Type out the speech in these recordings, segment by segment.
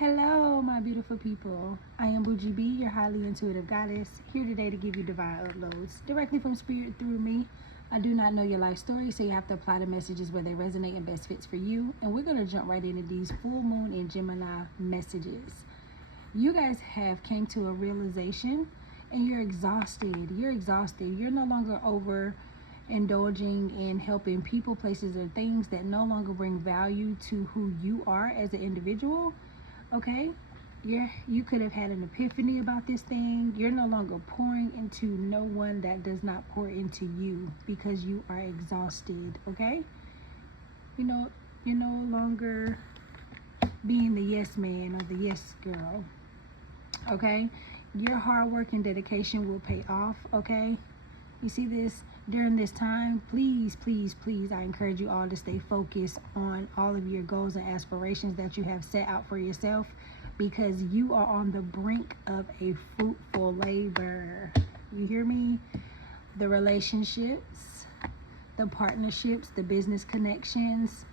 Hello, my beautiful people. I am Bougie B, your highly intuitive goddess, here today to give you divine uploads directly from spirit through me. I do not know your life story, so you have to apply the messages where they resonate and best fits for you. And we're going to jump right into these full moon and Gemini messages. You guys have came to a realization and you're exhausted. You're no longer over indulging in helping people, places, or things that no longer bring value to who you are as an individual. Okay, you could have had an epiphany about this thing. You're no longer pouring into no one that does not pour into you because you are exhausted. Okay, you're no longer being the yes man or the yes girl. Okay, your hard work and dedication will pay off. Okay, you see this during this time. Please, I encourage you all to stay focused on all of your goals and aspirations that you have set out for yourself, because you are on the brink of a fruitful labor. You hear me? The relationships, the partnerships, the business connections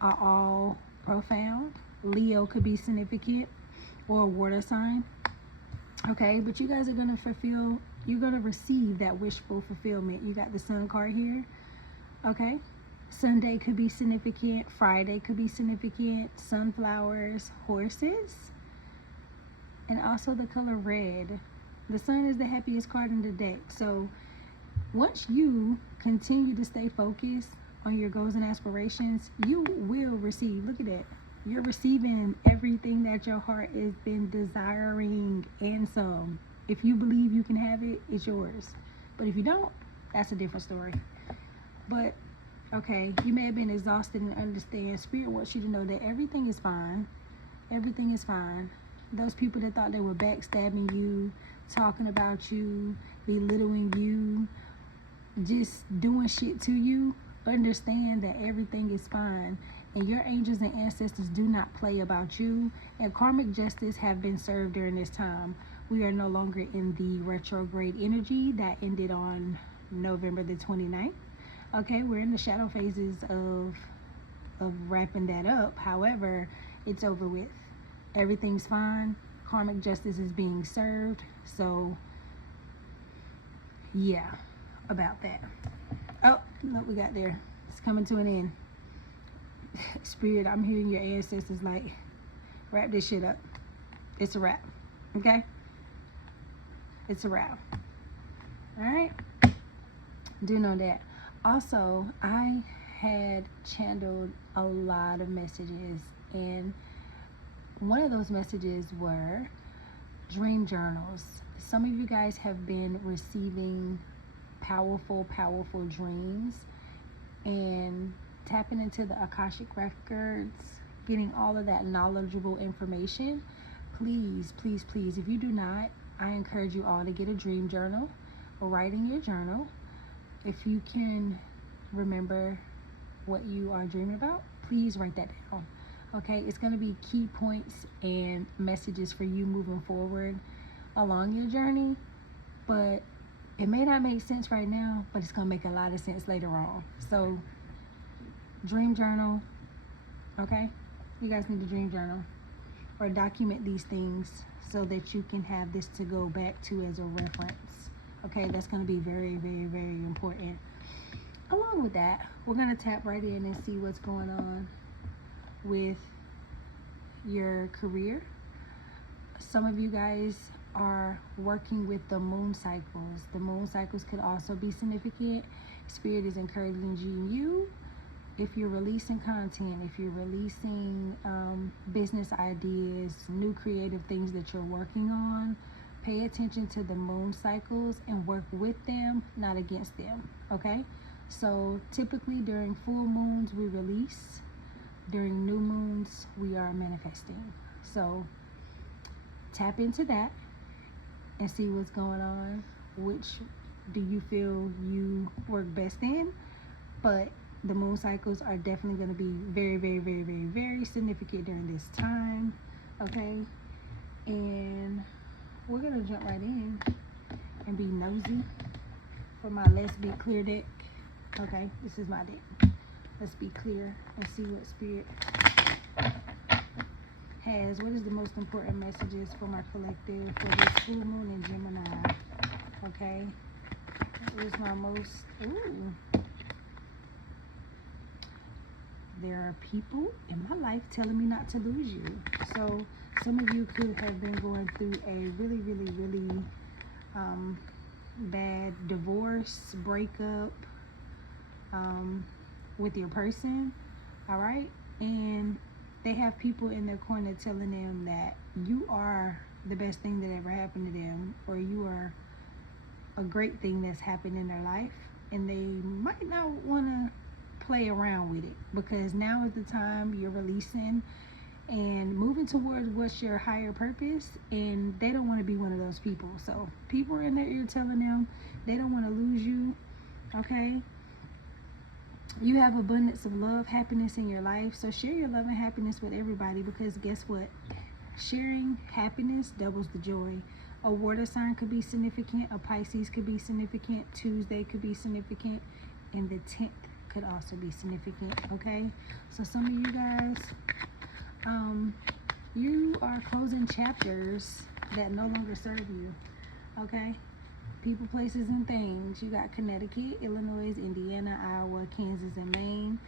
are all profound. Leo could be significant, or a water sign. Okay, but you guys are going to you're going to receive that wishful fulfillment. You got the Sun card here. Okay, Sunday could be significant. Friday could be significant. Sunflowers, horses, and also the color red. The Sun is the happiest card in the deck. So once you continue to stay focused on your goals and aspirations, you will receive. Look at that. You're receiving everything that your heart has been desiring and some. If you believe you can have it, it's yours. But if you don't, that's a different story. But, okay, you may have been exhausted and understand. Spirit wants you to know that everything is fine. Everything is fine. Those people that thought they were backstabbing you, talking about you, belittling you, just doing shit to you, understand that everything is fine. And your angels and ancestors do not play about you. And karmic justice have been served during this time. We are no longer in the retrograde energy that ended on November the 29th. Okay, we're in the shadow phases of wrapping that up. However, it's over with. Everything's fine. Karmic justice is being served. So, yeah, about that. Oh, look, we got there. It's coming to an end. Spirit, I'm hearing your ancestors like, wrap this shit up. It's a wrap. Okay? It's a wrap. Alright? Do know that. Also, I had channeled a lot of messages, and one of those messages were dream journals. Some of you guys have been receiving powerful dreams and tapping into the Akashic records, getting all of that knowledgeable information. Please, if you do not, I encourage you all to get a dream journal or write in your journal. If you can remember what you are dreaming about, please write that down. Okay, it's going to be key points and messages for you moving forward along your journey. But it may not make sense right now, but it's going to make a lot of sense later on. So dream journal. Okay, you guys need a dream journal or document these things so that you can have this to go back to as a reference. Okay, that's going to be very important. Along with that, we're going to tap right in and see what's going on with your career. Some of you guys are working with the moon cycles. The moon cycles could also be significant. Spirit is encouraging you. If you're releasing content, if you're releasing business ideas, new creative things that you're working on, pay attention to the moon cycles and work with them, not against them. Okay? So typically during full moons we release. During new moons we are manifesting. So tap into that and see what's going on. Which do you feel you work best in? But the moon cycles are definitely going to be very significant during this time. Okay, and we're going to jump right in and be nosy for my Let's Be Clear deck. Okay, this is my deck. Let's be clear and see what Spirit has, what is the most important messages for my collective for this full moon in Gemini? Okay. What is my most, there are people in my life telling me not to lose you. So some of you could have been going through a really, really, really bad divorce, breakup with your person, all right? And they have people in their corner telling them that you are the best thing that ever happened to them, or you are a great thing that's happened in their life, and they might not want to play around with it, because now is the time you're releasing and moving towards what's your higher purpose, and they don't want to be one of those people. So people are in their ear telling them they don't want to lose you, okay? You have abundance of love, happiness in your life, so share your love and happiness with everybody, because guess what? Sharing happiness doubles the joy. A water sign could be significant, a Pisces could be significant, Tuesday could be significant, and the 10th could also be significant, okay? So some of you guys, you are closing chapters that no longer serve you, okay? People, places, and things. You got Connecticut, Illinois, Indiana, Iowa, Kansas, and Maine.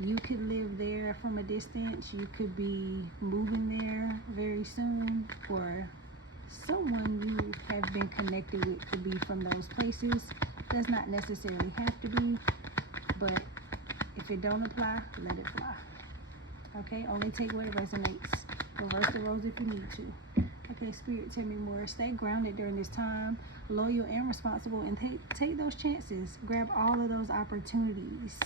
You could live there from a distance. You could be moving there very soon, or someone you have been connected with could be from those places. Does not necessarily have to be, but if it don't apply, let it fly. Okay, only take what it resonates. Reverse the roles if you need to. Okay, Spirit, tell me more. Stay grounded during this time, loyal and responsible, and take those chances. Grab all of those opportunities.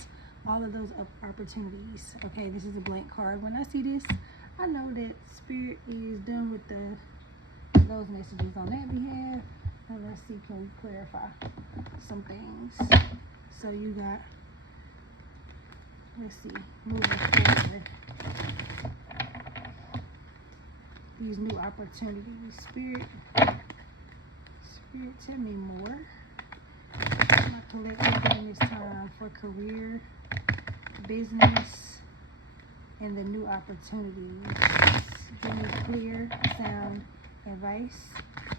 All of those opportunities. Okay, this is a blank card. When I see this, I know that Spirit is done with those messages on that behalf. And let's see, can we clarify some things? So you got, let's see, moving forward. These new opportunities. Spirit, tell me more. My collective during this time for career, business, and the new opportunities. Give me clear, sound advice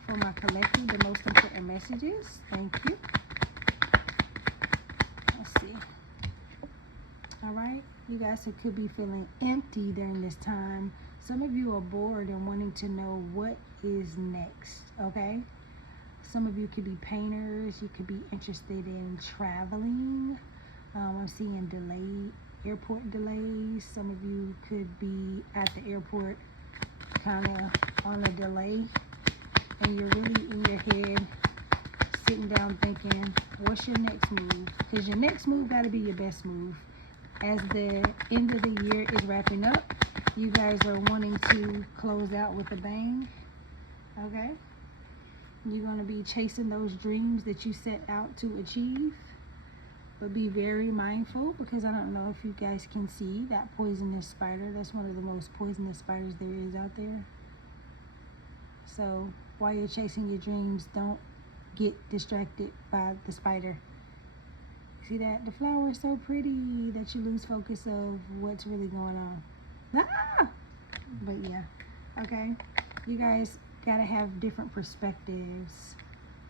for my collective, the most important messages. Thank you. Let's see. All right, you guys could be feeling empty during this time. Some of you are bored and wanting to know what is next, okay? Some of you could be painters. You could be interested in traveling. I'm seeing airport delays. Some of you could be at the airport kind of on a delay, and you're really in your head sitting down thinking, what's your next move? Because your next move got to be your best move. As the end of the year is wrapping up, you guys are wanting to close out with a bang, okay? You're going to be chasing those dreams that you set out to achieve, but be very mindful, because I don't know if you guys can see that poisonous spider. That's one of the most poisonous spiders there is out there. So while you're chasing your dreams, don't get distracted by the spider. See that? The flower is so pretty that you lose focus of what's really going on. Ah! But yeah, okay? You guys gotta have different perspectives.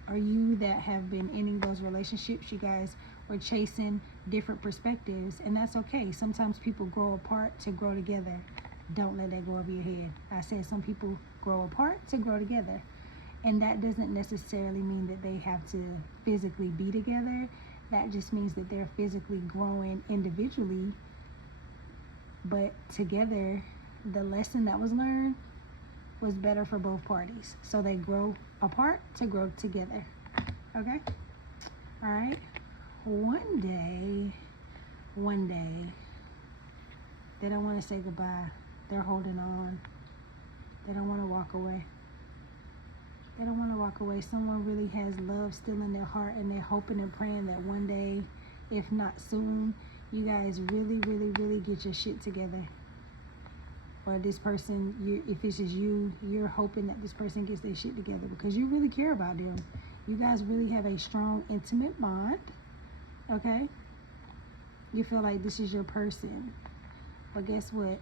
Or you that have been ending those relationships, you guys are chasing different perspectives, and that's okay. Sometimes people grow apart to grow together. Don't let that go over your head. I said some people grow apart to grow together, and that doesn't necessarily mean that they have to physically be together. That just means that they're physically growing individually, but together, the lesson that was learned was better for both parties. So they grow apart to grow together. Okay? All right? One day, they don't want to say goodbye. They're holding on. They don't want to walk away. They don't want to walk away. Someone really has love still in their heart, and they're hoping and praying that one day, if not soon, you guys really, really, really get your shit together. Or this person, if this is you, you're hoping that this person gets their shit together, because you really care about them. You guys really have a strong, intimate bond, okay? You feel like this is your person. But guess what?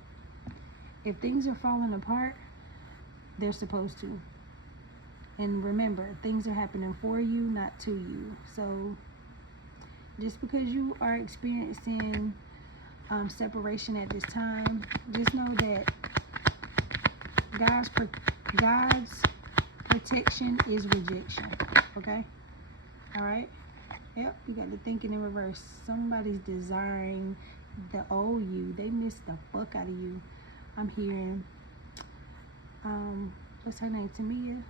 If things are falling apart, they're supposed to. And remember, things are happening for you, not to you. So just because you are experiencing separation at this time, just know that God's protection is rejection. Okay? All right? Yep, you got to think it in reverse. Somebody's desiring the old you. They miss the fuck out of you. I'm hearing, what's her name? Tamia.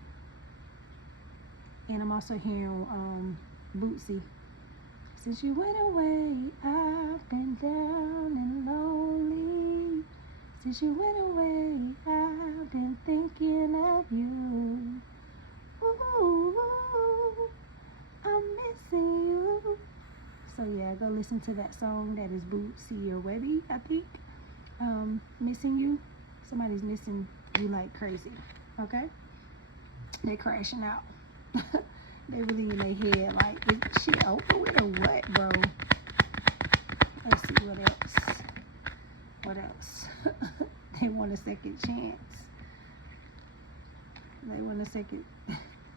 And I'm also hearing Bootsy. Since you went away, I've been down and lonely. Since you went away, I've been thinking of you. Ooh, I'm missing you. So yeah, go listen to that song. That is Bootsy or Webby, I think. Missing you. Somebody's missing you like crazy. Okay? They're crashing out. They really in their head like, is shit over with or what, bro? Let's see what else. What else? They want a second chance. They want a second.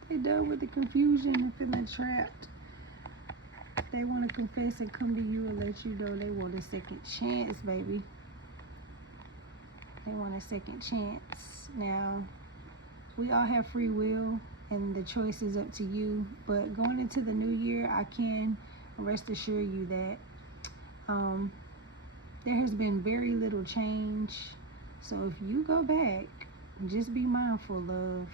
They done with the confusion and feeling trapped. They want to confess and come to you and let you know they want a second chance, baby. They want a second chance. Now, we all have free will, and the choice is up to you. But going into the new year, I can rest assure you that there has been very little change. So if you go back, just be mindful of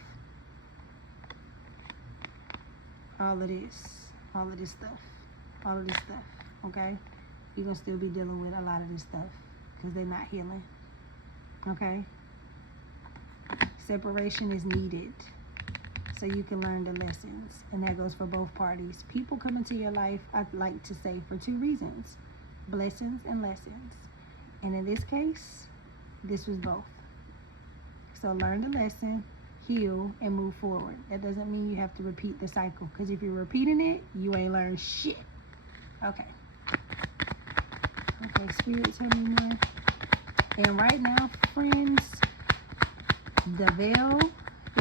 all of this stuff, okay? You're gonna still be dealing with a lot of this stuff because they're not healing, okay? Separation is needed so you can learn the lessons, and that goes for both parties. People come into your life, I'd like to say, for two reasons: blessings and lessons. And in this case, this was both. So learn the lesson, heal, and move forward. That doesn't mean you have to repeat the cycle, because if you're repeating it, you ain't learned shit. Okay, Spirit, tell me more. And right now, friends, the veil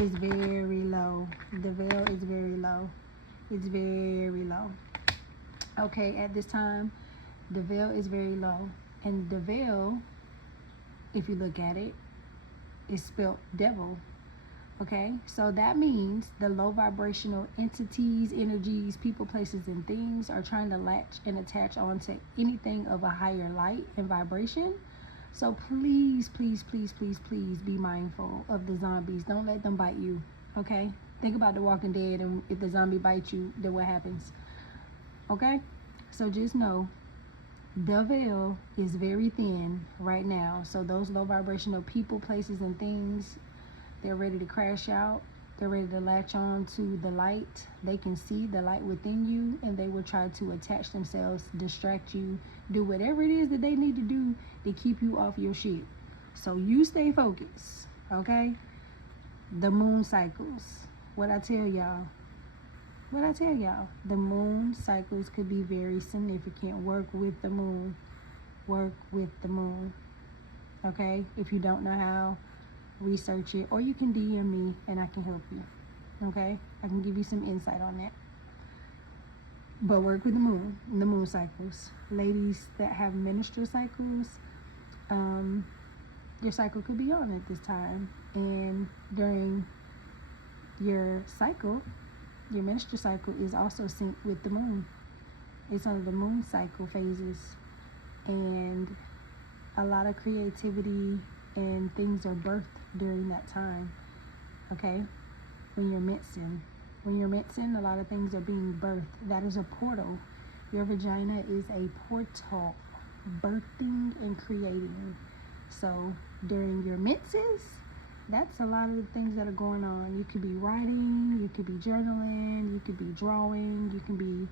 is very low. The veil is very low. It's very low. Okay, at this time, the veil is very low. And the veil, if you look at it, is spelled devil. Okay, so that means the low vibrational entities, energies, people, places, and things are trying to latch and attach onto anything of a higher light and vibration. So please, please, please, please, please be mindful of the zombies. Don't let them bite you. Okay, think about The Walking Dead, and if the zombie bites you, then what happens? Okay, so just know the veil is very thin right now. So those low vibrational people, places, and things, they're ready to crash out. They're ready to latch on to the light. They can see the light within you, and they will try to attach themselves, distract you, do whatever it is that they need to do to keep you off your shit. So you stay focused, okay? The moon cycles. What I tell y'all, the moon cycles could be very significant. Work with the moon. Work with the moon. Okay? If you don't know how, research it, or you can DM me and I can help you. Okay? I can give you some insight on that. But work with the moon cycles. Ladies that have menstrual cycles, your cycle could be on at this time. And during your cycle, your menstrual cycle is also synced with the moon. It's under the moon cycle phases. And a lot of creativity and things are birthed during that time. Okay? When you're mensing, a lot of things are being birthed. That is a portal. Your vagina is a portal, birthing and creating. So during your menses, that's a lot of the things that are going on. You could be writing, you could be journaling, you could be drawing, you can be